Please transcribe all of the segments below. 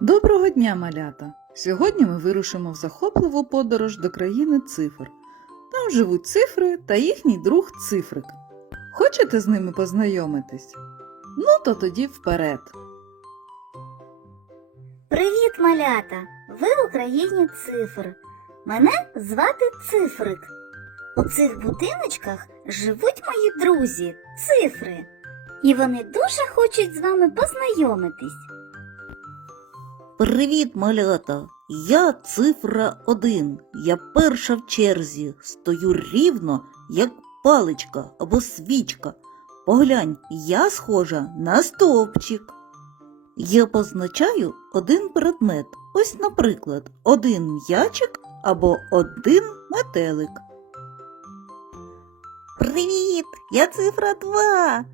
Доброго дня, малята! Сьогодні ми вирушимо в захопливу подорож до країни цифр. Там живуть цифри та їхній друг цифрик. Хочете з ними познайомитись? Ну, то тоді вперед. Привіт, малята! Ви в Україні цифр. Мене звати Цифрик. У цих будиночках живуть мої друзі, цифри. І вони дуже хочуть з вами познайомитись. Привіт, малята! Я цифра один. Я перша в черзі. Стою рівно, як паличка або свічка. Поглянь, я схожа на стовпчик. Я позначаю один предмет. Ось, наприклад, один м'ячик або один метелик. Привіт! Я цифра два.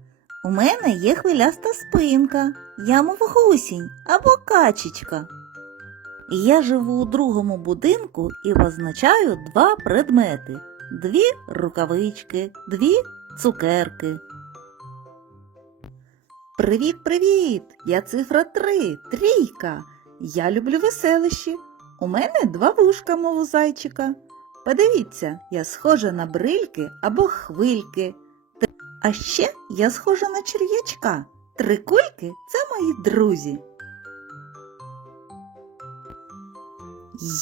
У мене є хвиляста спинка, я мов гусінь або качечка. Я живу у другому будинку і позначаю два предмети: дві рукавички, дві цукерки. Привіт, привіт! Я цифра три, трійка. Я люблю веселищі. У мене два вушка, мов зайчика. Подивіться, я схожа на брильки або хвильки. А ще я схожа на черв'ячка. Три кульки це мої друзі.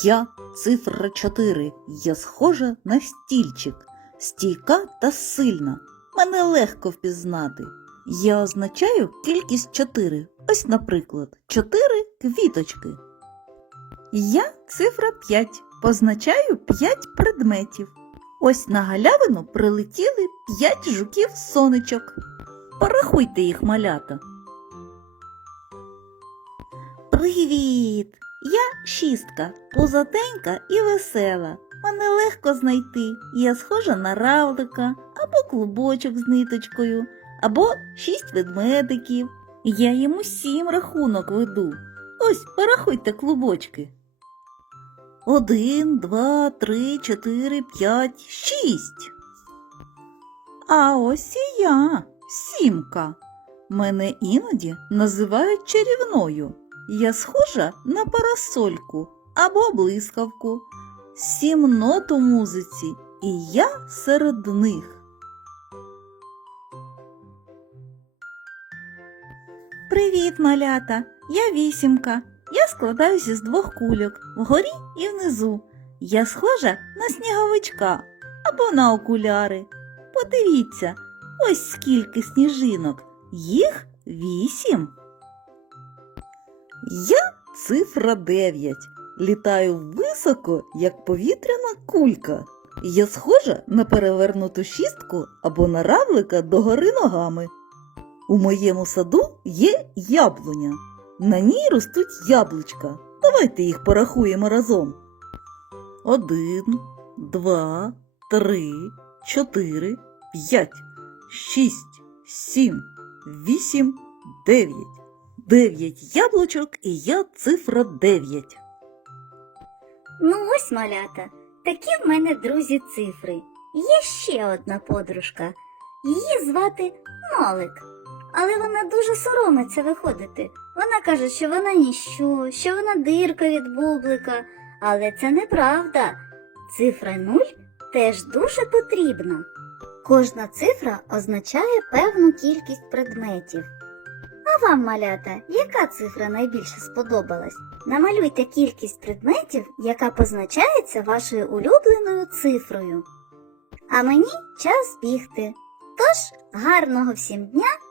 Я цифра 4. Я схожа на стільчик. Стійка та сильна. Мене легко впізнати. Я означаю кількість 4. Ось, наприклад, 4 квіточки. Я цифра 5. Позначаю 5 предметів. Ось на галявину прилетіли 5 жуків сонечок. Порахуйте їх, малята. Привіт! Я шістка, позатенька і весела. Мене легко знайти. Я схожа на равлика, або клубочок з ниточкою, або шість ведмедиків. Я їм усім рахунок веду. Ось порахуйте клубочки. Один, два, три, чотири, п'ять, шість. А ось і я, сімка. Мене іноді називають чарівною. Я схожа на парасольку або блискавку. Сім нот у музиці, і я серед них. Привіт, малята! Я вісімка. Я складаюся з двох кульок вгорі і внизу. Я схожа на сніговичка або на окуляри. Подивіться, ось скільки сніжинок. Їх вісім. Я цифра 9. Літаю високо, як повітряна кулька. Я схожа на перевернуту шістку або на равлика догори ногами. У моєму саду є яблуня. На ній ростуть яблучка. Давайте їх порахуємо разом. Один, два, три, чотири, п'ять, шість, сім, вісім, дев'ять. Дев'ять яблучок і я цифра дев'ять. Ну ось, малята, такі в мене друзі цифри. Є ще одна подружка. Її звати Нолик. Але вона дуже соромиться виходити. Вона каже, що вона ніщо, що вона дирка від бублика. Але це неправда. Цифра 0 теж дуже потрібна. Кожна цифра означає певну кількість предметів. А вам, малята, яка цифра найбільше сподобалась? Намалюйте кількість предметів, яка позначається вашою улюбленою цифрою. А мені час бігти. Тож, гарного всім дня,